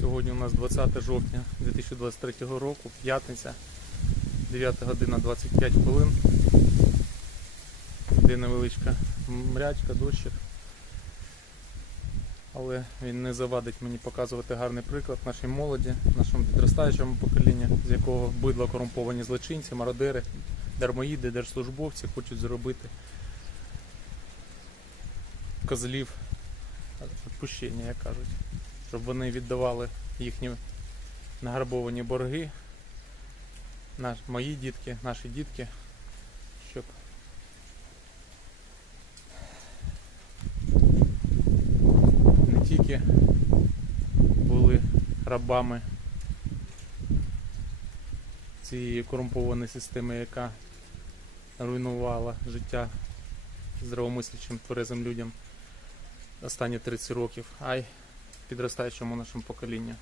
Сьогодні у нас 20 жовтня 2023 року, п'ятниця, 9 година 25 хвилин. Де невеличка мрячка, дощик. Але він не завадить мені показувати гарний приклад нашій молоді, нашому підростаючому поколінню, з якого бидло корумповані злочинці, мародери, дармоїди, держслужбовці хочуть зробити козлів відпущення, як кажуть, щоб вони віддавали їхні награбовані борги, наш, мої дітки, наші дітки, щоб не тільки були рабами цієї корумпованої системи, яка руйнувала життя здравомислячим тверезим людям останні 30 років, а й підростаючому нашому поколінню,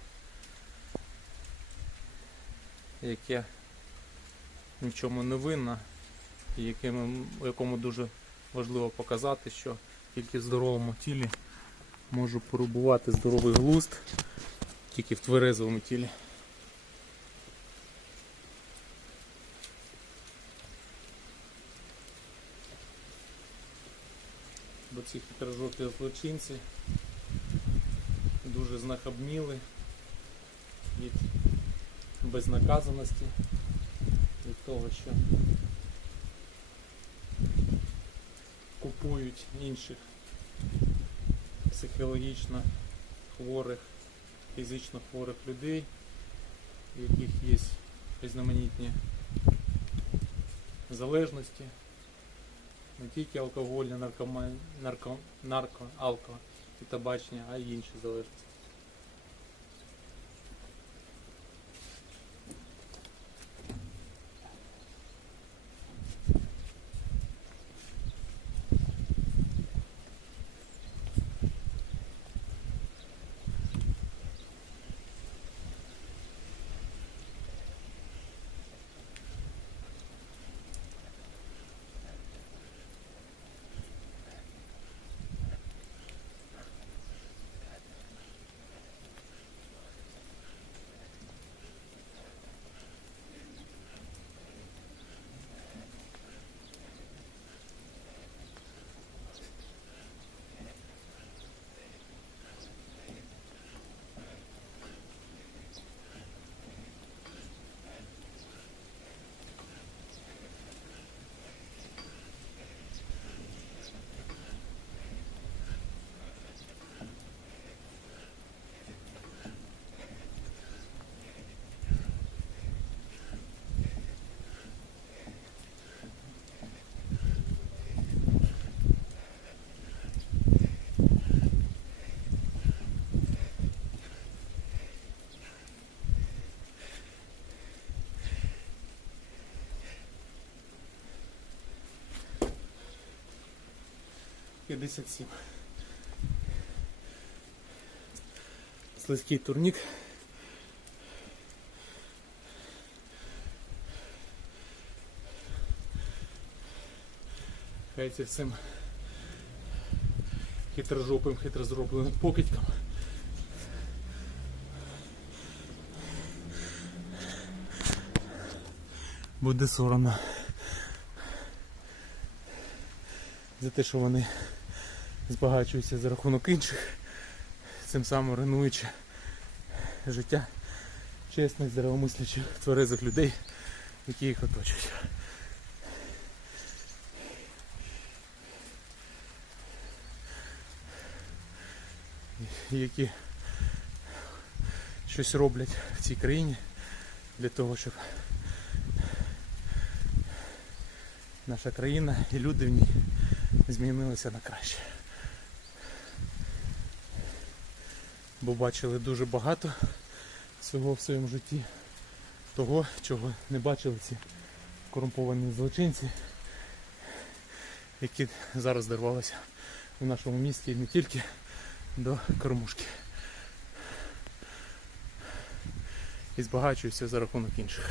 яке ні в чому не винно, і яким, якому дуже важливо показати, що тільки в здоровому тілі може перебувати здоровий глузд, тільки в тверезовому тілі. Бо ці хитрожопі злочинці дуже знахабніли від безнаказаності, від того, що купують інших психологічно хворих, фізично хворих людей, у яких є різноманітні залежності, не тільки алкогольне, наркома... нарко... нарко, алко і табачні, а й інші залежності. П'ятдесят сім. Слизький турнік. Хай це всім хитрожопим, хитрозробленим покидькам. Буде соромно за те, що вони збагачуються за рахунок інших, цим самим руйнуючи життя чесних, здравомислячих, тверезих людей, які їх оточують. Які щось роблять в цій країні для того, щоб наша країна і люди в ній змінилися на краще. Бо бачили дуже багато всього в своєму житті, того, чого не бачили ці корумповані злочинці, які зараз дорвалися в нашому місті і не тільки до кормушки. І збагачуються за рахунок інших.